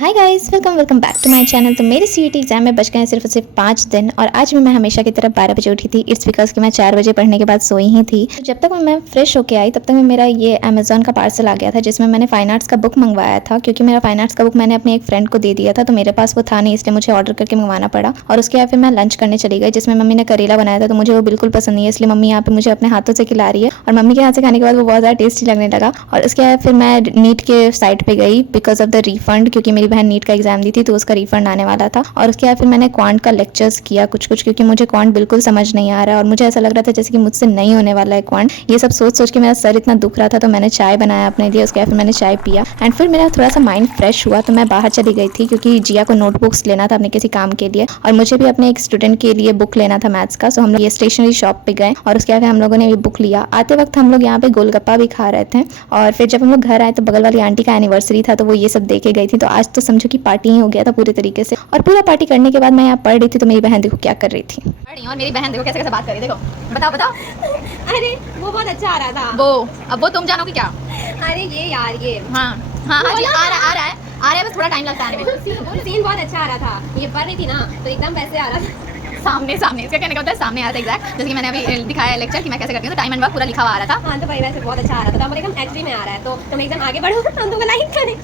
Hi guys, welcome back to my channel. तो मेरे CET exam में बच गए सिर्फ 5 दिन और आज भी मैं हमेशा की तरह 12 बजे उठी थी। इट्स बिकॉज कि मैं 4 बजे पढ़ने के बाद सोई ही थी। तो जब तक मैं फ्रेश होके आई तब तक मेरा ये अमेजोन का पार्सल आ गया था जिसमें मैंने फाइन आर्ट्स का बुक मंगवाया था, क्योंकि मेरा फाइन आर्ट्स का बुक मैंने अपने एक फ्रेंड को दे दिया था तो मेरे पास वो था नहीं, इसलिए मुझे ऑर्डर करके मंगवाना पड़ा। और उसके बाद फिर मैं लंच करने चली गई जिसमें मम्मी ने करेला बनाया था, तो मुझे वो बिल्कुल पसंद नहीं है, इसलिए मम्मी यहाँ पे मुझे अपने हाथों से खिला रही है और मम्मी के हाथ से खाने के बाद वो बहुत ज़्यादा टेस्टी लगने लगा। और उसके बाद फिर मैं नीट के साइट पे गई बिकॉज ऑफ द रिफंड, क्योंकि मेरी बहन नीट का एग्जाम दी थी तो उसका रिफंड आने वाला था। और उसके बाद फिर मैंने क्वांट का लेक्चर्स किया कुछ क्योंकि मुझे क्वांट बिल्कुल समझ नहीं आ रहा है और मुझे ऐसा लग रहा था जैसे कि मुझसे नहीं होने वाला है क्वांट। ये सब सोच के मेरा सर इतना दुख रहा था तो मैंने चाय बनाया अपने लिए। उसके बाद फिर मैंने चाय पिया एंड फिर मेरा थोड़ा सा माइंड फ्रेश हुआ तो मैं बाहर चली गई थी क्योंकि जिया को नोटबुक्स लेना था अपने किसी काम के लिए और मुझे भी अपने एक स्टूडेंट के लिए बुक लेना था मैथ्स का। सो हम लोग ये स्टेशनरी शॉप पे गए और उसके बाद हम लोगों ने ये बुक लिया। आते वक्त हम लोग यहाँ पे गोलगप्पा भी खा रहे थे और फिर जब हम लोग घर आए तो बगल वाली आंटी का एनिवर्सरी था तो वो ये सब दे के गई थी। तो आज तो समझो कि पार्टी ही हो गया था पूरे तरीके से। और पूरा पार्टी करने के बाद मैं यहाँ पढ़ रही थी तो मेरी बहन देखो क्या कर रही थी। और मेरी बहन देखो कैसे बात कर रही है, देखो बताओ। अरे वो बहुत अच्छा आ रहा था वो अब वो तुम जानो कि क्या। अरे ये यार ये हाँ जी आ रहा है बस थोड़ा टाइम लगता है आने में। सीन बहुत अच्छा आ रहा था। ये पढ़ रही थी ना तो एकदम वैसे आ रहा था। सामने इसका कहने का होता है सामने आ रहा था एग्जैक्ट, जैसे कि मैंने अभी दिखाया लेक्चर कि मैं कैसे करती हूँ। तो टाइम एंड वर्क पूरा लिखा हुआ आ रहा था। हाँ तो भाई वैसे बहुत अच्छा आ रहा था। तो एकदम एचडी में आ रहा है तो तुम एकदम आगे बढ़ो, हम तुम्हें लाइक करें।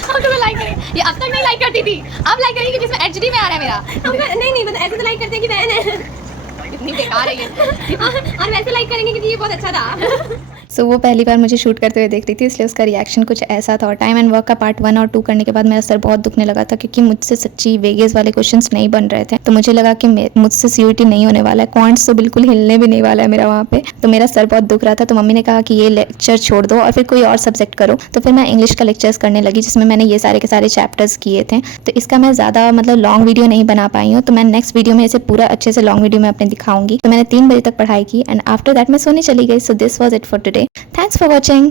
हम तुम्हें लाइक करें। ये अब तक नहीं लाइक करती थी, अब लाइक करेगी जिसमें एचडी में आ रहा है मेरा। नहीं मतलब ऐसे तो लाइक करते हैं कि बहन है। इतनी बेकार है ये। और वैसे लाइक करेंगे क्योंकि ये बहुत अच्छा था। सो वो पहली बार मुझे शूट करते हुए देख रही थी इसलिए उसका रिएक्शन कुछ ऐसा था। और टाइम एंड वर्क का पार्ट 1 और 2 करने के बाद मेरा सर बहुत दुखने लगा था क्योंकि मुझसे सच्ची वेगेस वाले क्वेश्चंस नहीं बन रहे थे। तो मुझे लगा कि मुझसे सीयूटी नहीं होने वाला है, क्वांट्स तो बिल्कुल हिलने भी नहीं वाला है मेरा वहाँ पे। तो मेरा सर बहुत दुख रहा था तो मम्मी ने कहा कि ये लेक्चर छोड़ दो और फिर कोई और सब्जेक्ट करो। तो फिर मैं इंग्लिश का लेक्चर्स करने लगी जिसमें मैंने ये सारे के सारे चैप्टर्स किए थे। तो इसका मैं ज़्यादा मतलब लॉन्ग वीडियो नहीं बना पाई हूँ, तो मैं नेक्स्ट वीडियो में इसे पूरा अच्छे से लॉन्ग वीडियो में अपने दिखाऊंगी। तो मैंने 3 बजे तक पढ़ाई की एंड आफ्टर दैट मैं सोने चली गई। So this was it for today. Thanks for watching.